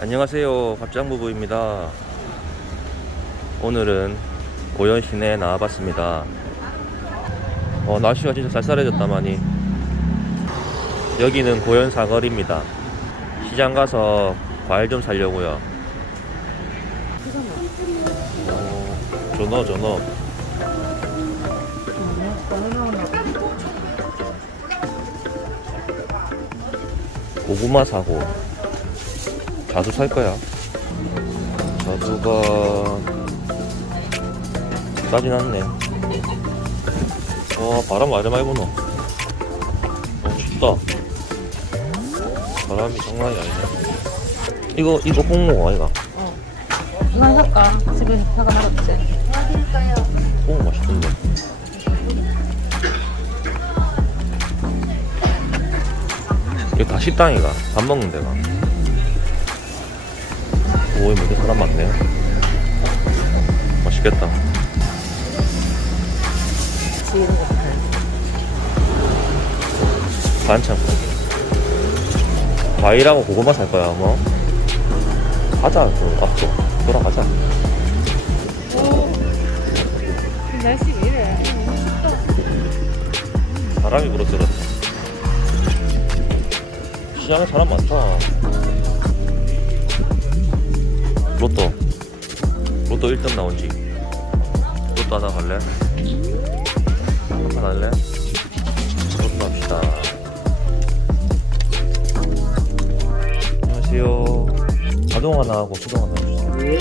안녕하세요. 갑장부부입니다. 오늘은 고현 시내에 나와봤습니다. 어, 날씨가 진짜 쌀쌀해졌다 많이 여기는 고현 사거리입니다. 시장 가서 과일 좀 사려고요. 오, 전어 전어 고구마 사고 자두 살 거야. 자두가 싸진 않네. 와 바람 아래 많이 부노. 어 춥다. 바람이 장난이 아니네. 이거 이거 홍모 아이가? 하나 살까? 집에 사가 말았지. 홍모 맛있던데. 이거 다 식당이가 밥 먹는 데가. 오이 뭔데 사람 많네. 맛있겠다. 반찬 과일하고 고구마 살 거야 뭐 가자 그 앞으로 돌아가자. 날씨 왜 이래? 바람이 불어들었어 시장에 사람 많다. 로또. 로또 1등 나온 지. 로또 하나 갈래? 하나 갈래? 로또 합시다. 안녕하세요. 자동 하나 하고 수동 하나 네.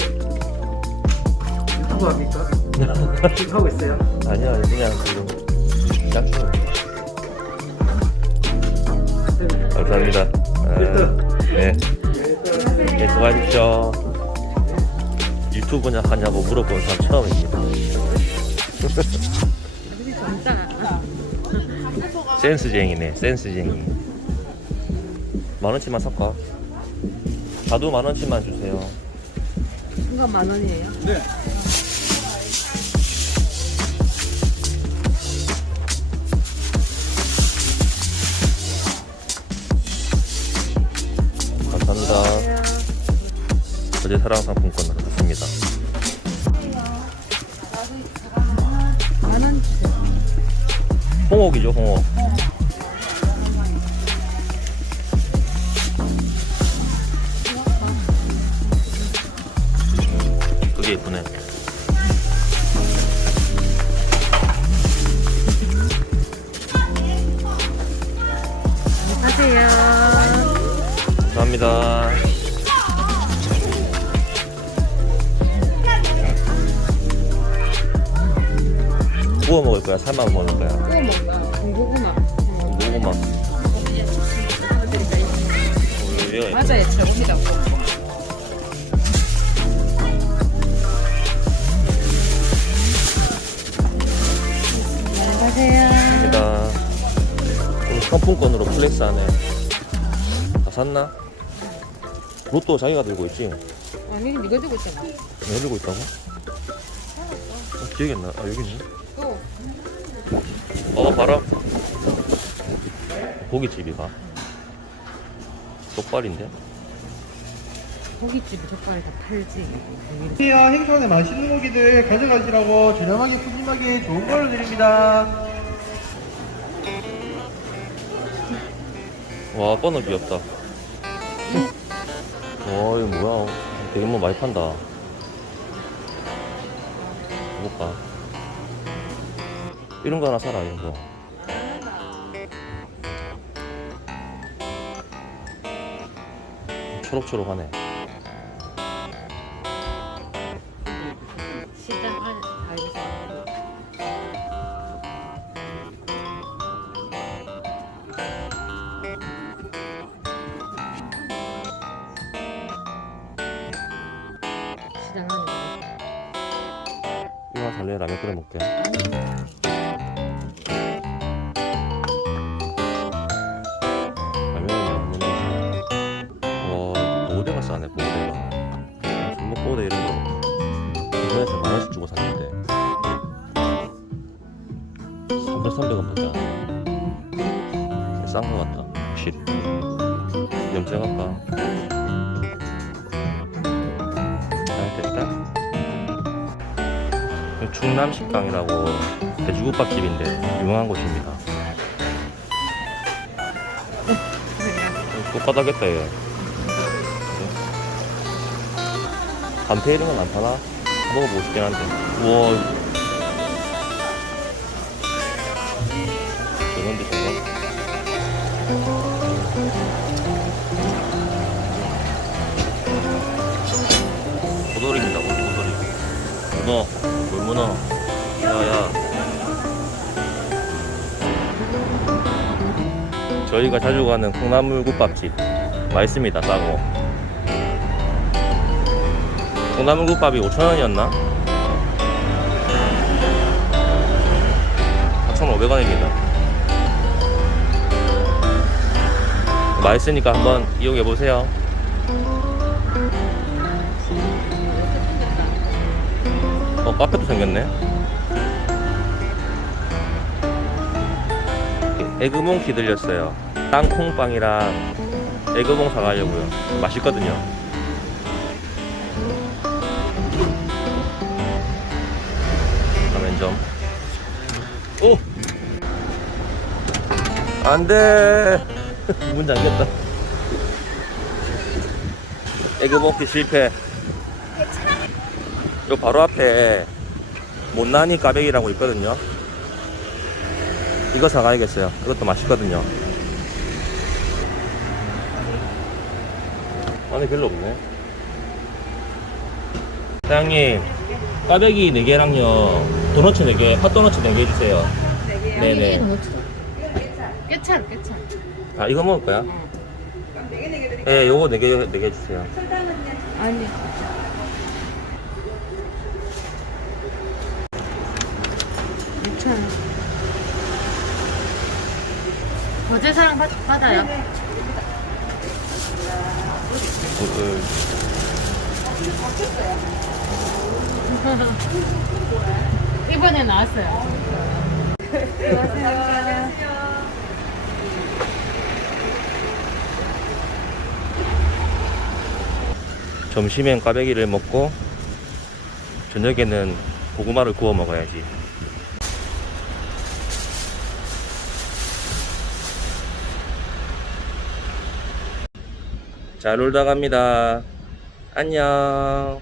유튜브 합니까? 지금 하고 있어요? 아니야 그냥 지금 짝퉁 감사합니다 아, 네. 네 수고하십시오 유튜브냐 하냐고 물어본 사람 처음입니다 센스쟁이네 센스쟁이 만원치만 살까? 자두 만원치만 주세요 이거 만 원이에요? 감사합니다. 어제 사랑 원 주세요. 홍옥이죠 홍옥 구워 먹을 거야 삶아 먹을 거야 구워 먹나? 고구마 어, 얘가 맞아요, 최고입니다. 안녕하세요. 입니다. 오늘 상품권으로 플렉스하네. 다 샀나? 로또 자기가 들고 있지? 아니, 네가 들고 있잖아. 내가 들고 있다고? 어, 기억이 안 나. 아, 여기 있네. 또. 어, 바람. 고깃집이가. 똑발인데? 고깃집이 젓갈을 다 팔지. 안녕하세요. 행선에 맛있는 고기들 가져가시라고 저렴하게 푸짐하게 좋은 걸로 드립니다. 와, 버너 귀엽다. 와, 이거 뭐야. 되게 뭐 많이 판다. 볼까? 이런 거 하나 사라, 이런 거. 초록초록하네. 시장. 시장 이거 하나 살래? 라면 끓여 먹게. 라면 싼거 같다. 확실히. 염색할까? 잘 됐다. 충남 식당이라고 돼지국밥 집인데 유명한 곳입니다. 똑같하겠다 얘. 간패 이런 건 안 파나? 먹어보고 싶긴 한데. 우와. 저건데 저거. 고돌입니다 고돌이. 문어, 물문어. 야야. 저희가 자주 가는 콩나물 국밥집 맛있습니다 싸고 콩나물 국밥이 5,000원이었나? 4,500원입니다 맛있으니까 한번 이용해 보세요. 어 카페도 생겼네. 에그몽키 들렸어요. 땅콩빵이랑 에그몽 사가려고요. 맛있거든요. 좀. 오! 안 돼 문 잠겼다. 에그 먹기 실패. 요 바로 앞에 못난이 까베기라고 있거든요. 이거 사가야겠어요. 이것도 맛있거든요. 안에 별로 없네. 사장님 까베기 4개랑요. 도너츠 4개 핫도너츠 4개 해주세요. 네네 깨찰 깨찰 아 이거 먹을 거야? 네 요거 4개 4개 해주세요. 아니. 괜찮아 어제 사랑 받, 받아요? 어, 어, 이번에 나왔어요 점심엔 꽈배기를 먹고 저녁에는 고구마를 구워 먹어야지. 잘 놀다 갑니다. 안녕.